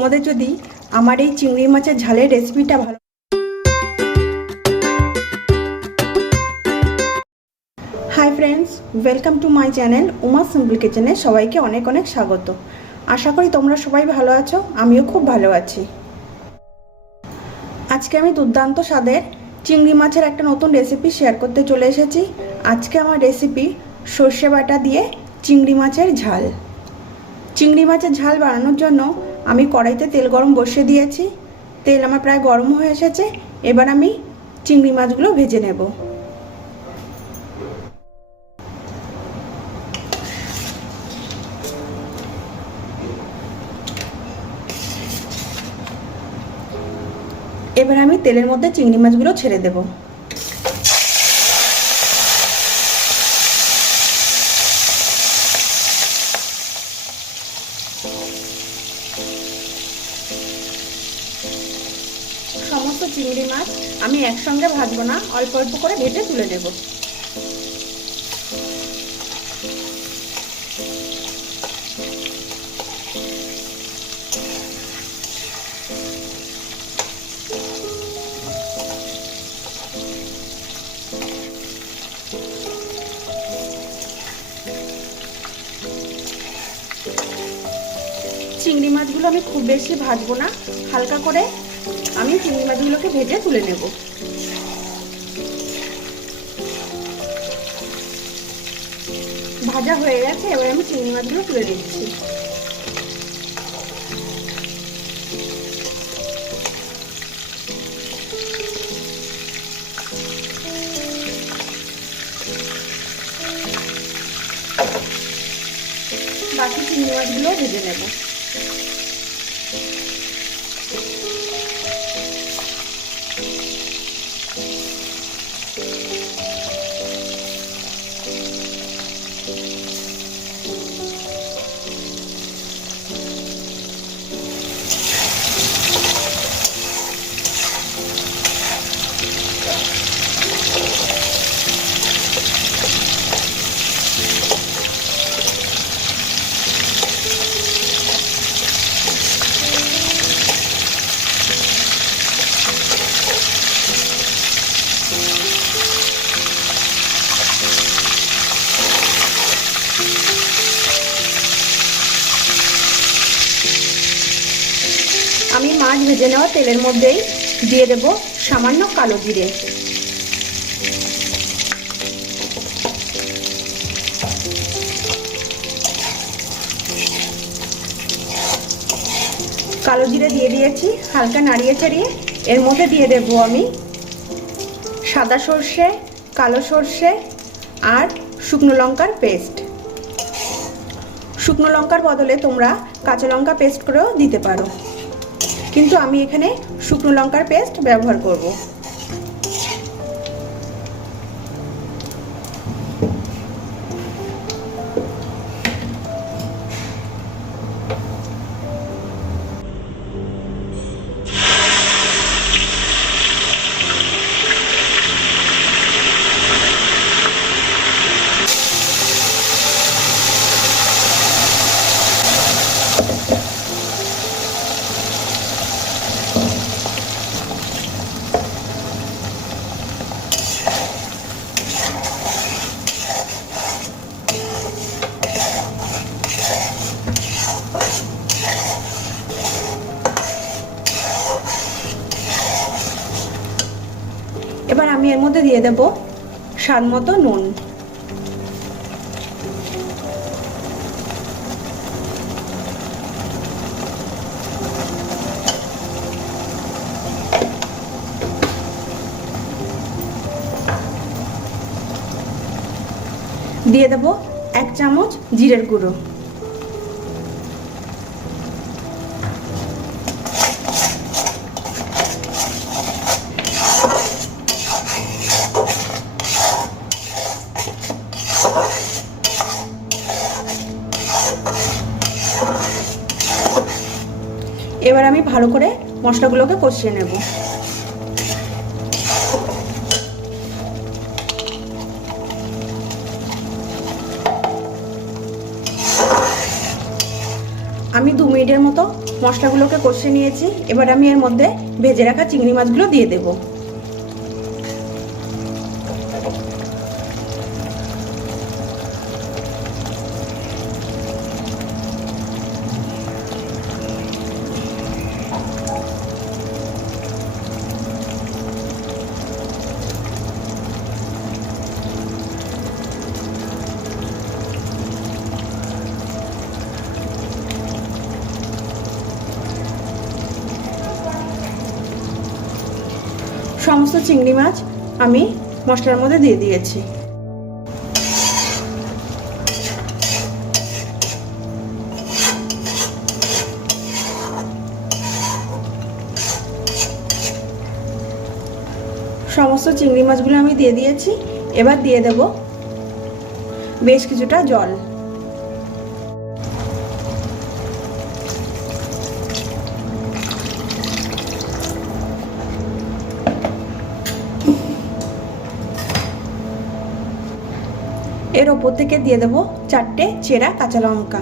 তোমাদের যদি আমার এই চিংড়ি মাছের ঝালের রেসিপিটা ভালো। Hi friends, welcome to my channel Uma simple কিচেনে সবাইকে অনেক অনেক স্বাগত। আশা করি তোমরা সবাই ভালো আছো, আমিও খুব ভালো আছি। আজকে আমি দুর্দান্ত স্বাদের চিংড়ি মাছের একটা নতুন রেসিপি শেয়ার করতে চলে এসেছি। আজকে আমার রেসিপি সর্ষে বাটা দিয়ে চিংড়ি মাছের ঝাল। চিংড়ি মাছের ঝাল বানানোর জন্য আমি কড়াইতে তেল গরম বসিয়ে দিয়েছি। তেল আমার প্রায় গরম হয়ে এসেছে। এবার আমি চিংড়ি মাছগুলো ভেজে নেব। এবার আমি তেলের মধ্যে চিংড়ি মাছগুলো ছেড়ে দেব। সমস্ত চিংড়ি মাছ আমি একসঙ্গে ভাজবো না, অল্প অল্প করে ভেজে তুলে নেব। চিংড়ি মাছগুলো আমি খুব বেশি ভাজবো না, হালকা করে আমি চিংড়ি মাছগুলোকে ভেজে তুলে নেব। ভাজা হয়ে গেছে, এবার আমি চিংড়ি মাছগুলো তুলে দিচ্ছি। বাকি চিংড়ি মাছগুলো ভেজে নেব। আমি মাছ ভেজে নেওয়া তেলের মধ্যেই দিয়ে দেব সামান্য কালো জিরে। কালো জিরে দিয়ে দিয়েছি, হালকা নাড়িয়ে চাড়িয়ে এর মধ্যে দিয়ে দেব আমি সাদা সর্ষে, কালো সর্ষে আর শুকনো লঙ্কার পেস্ট। শুকনো লঙ্কার বদলে তোমরা কাঁচা লঙ্কা পেস্ট করেও দিতে পারো, কিন্তু আমি এখানে শুকনো লঙ্কার পেস্ট ব্যবহার করব। এবার আমি এর মধ্যে দিয়ে দেব স্বাদ মতো নুন। দিয়ে দেব 1 চামচ জিরের গুঁড়ো। এবার আমি ভালো করে মশলাগুলোকে কষিয়ে নেব। আমি 2 মিনিটের মতো মশলাগুলোকে কষিয়ে নিয়েছি। এবার আমি এর মধ্যে ভেজে রাখা চিংড়ি মাছগুলো দিয়ে দেব। সমস্ত চিংড়ি মাছ আমি মশলার মধ্যে দিয়ে দিয়েছি। সমস্ত চিংড়ি মাছগুলো আমি দিয়ে দিয়েছি। এবার দিয়ে দেব বেশ কিছুটা জল। এর ওপর থেকে দিয়ে দেব 4টে চেরা কাঁচা লঙ্কা।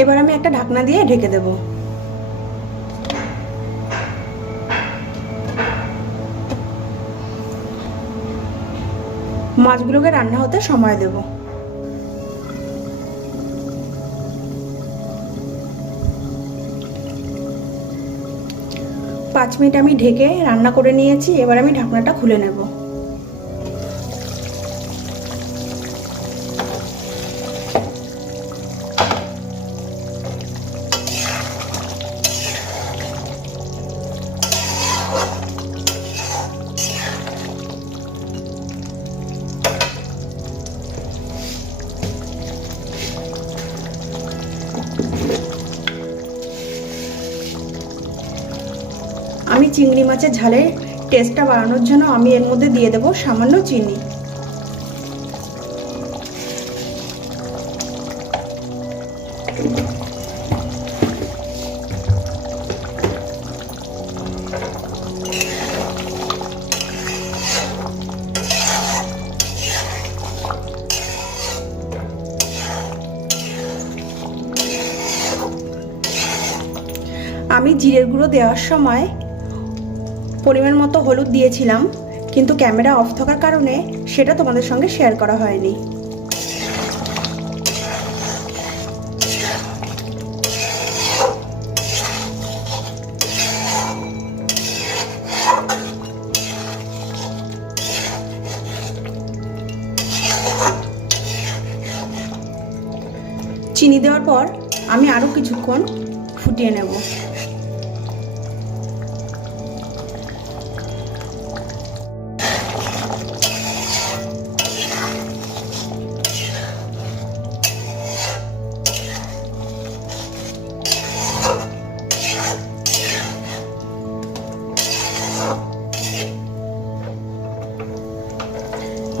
এবার আমি একটা ঢাকনা দিয়ে ঢেকে দেব। মাছগুলোকে রান্না হতে সময় দেব। 5 মিনিট আমি ঢেকে রান্না করে নিয়েছি। এবার আমি ঢাকনাটা খুলে নেব। আমি চিংড়ি মাছের ঝালের টেস্টটা বাড়ানোর জন্য আমি এর মধ্যে দিয়ে দেব সামান্য চিনি। আমি জিরের গুঁড়ো দেওয়ার সময় পরিমাণ মতো হলুদ দিয়েছিলাম, কিন্তু ক্যামেরা অফ থাকার কারণে সেটা তোমাদের সঙ্গে শেয়ার করা হয়নি। চিনি দেওয়ার পর আমি আরও কিছুক্ষণ ফুটিয়ে নেব।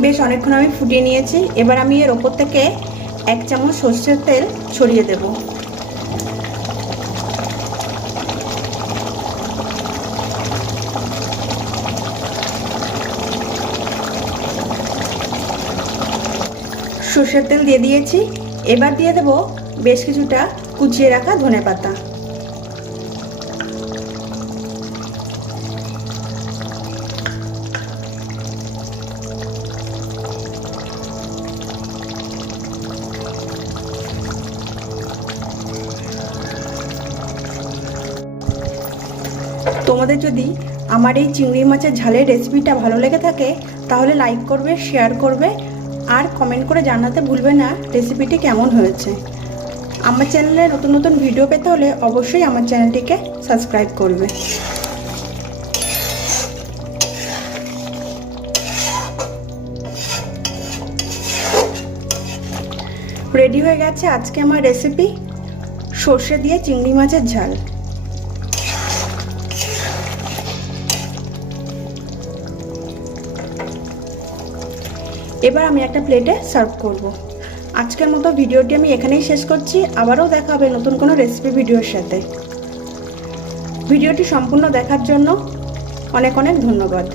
বেশ অনেকক্ষণ আমি ফুটিয়ে নিয়েছি। এবার আমি এর ওপর থেকে 1 চামচ সর্ষের তেল ছড়িয়ে দেব। সর্ষের তেল দিয়ে দিয়েছি। এবার দিয়ে দেব বেশ কিছুটা কুচিয়ে রাখা ধনেপাতা। তোমাদের যদি আমার এই চিংড়ি মাছের ঝালের রেসিপিটা ভালো লেগে থাকে তাহলে লাইক করবে, শেয়ার করবে আর কমেন্ট করে জানাতে ভুলবে না রেসিপিটি কেমন হয়েছে। আমার চ্যানেলে নতুন নতুন ভিডিও পেতে হলে অবশ্যই আমার চ্যানেলটিকে সাবস্ক্রাইব করবে। রেডি হয়ে গেছে আজকে আমার রেসিপি সর্ষে দিয়ে চিংড়ি মাছের ঝাল। এবার আমি একটা প্লেটে সার্ভ করব। আজকের মতো ভিডিওটি আমি এখানেই শেষ করছি। আবারও দেখা হবে নতুন কোনো রেসিপি ভিডিওর সাথে। ভিডিওটি সম্পূর্ণ দেখার জন্য অনেক অনেক ধন্যবাদ।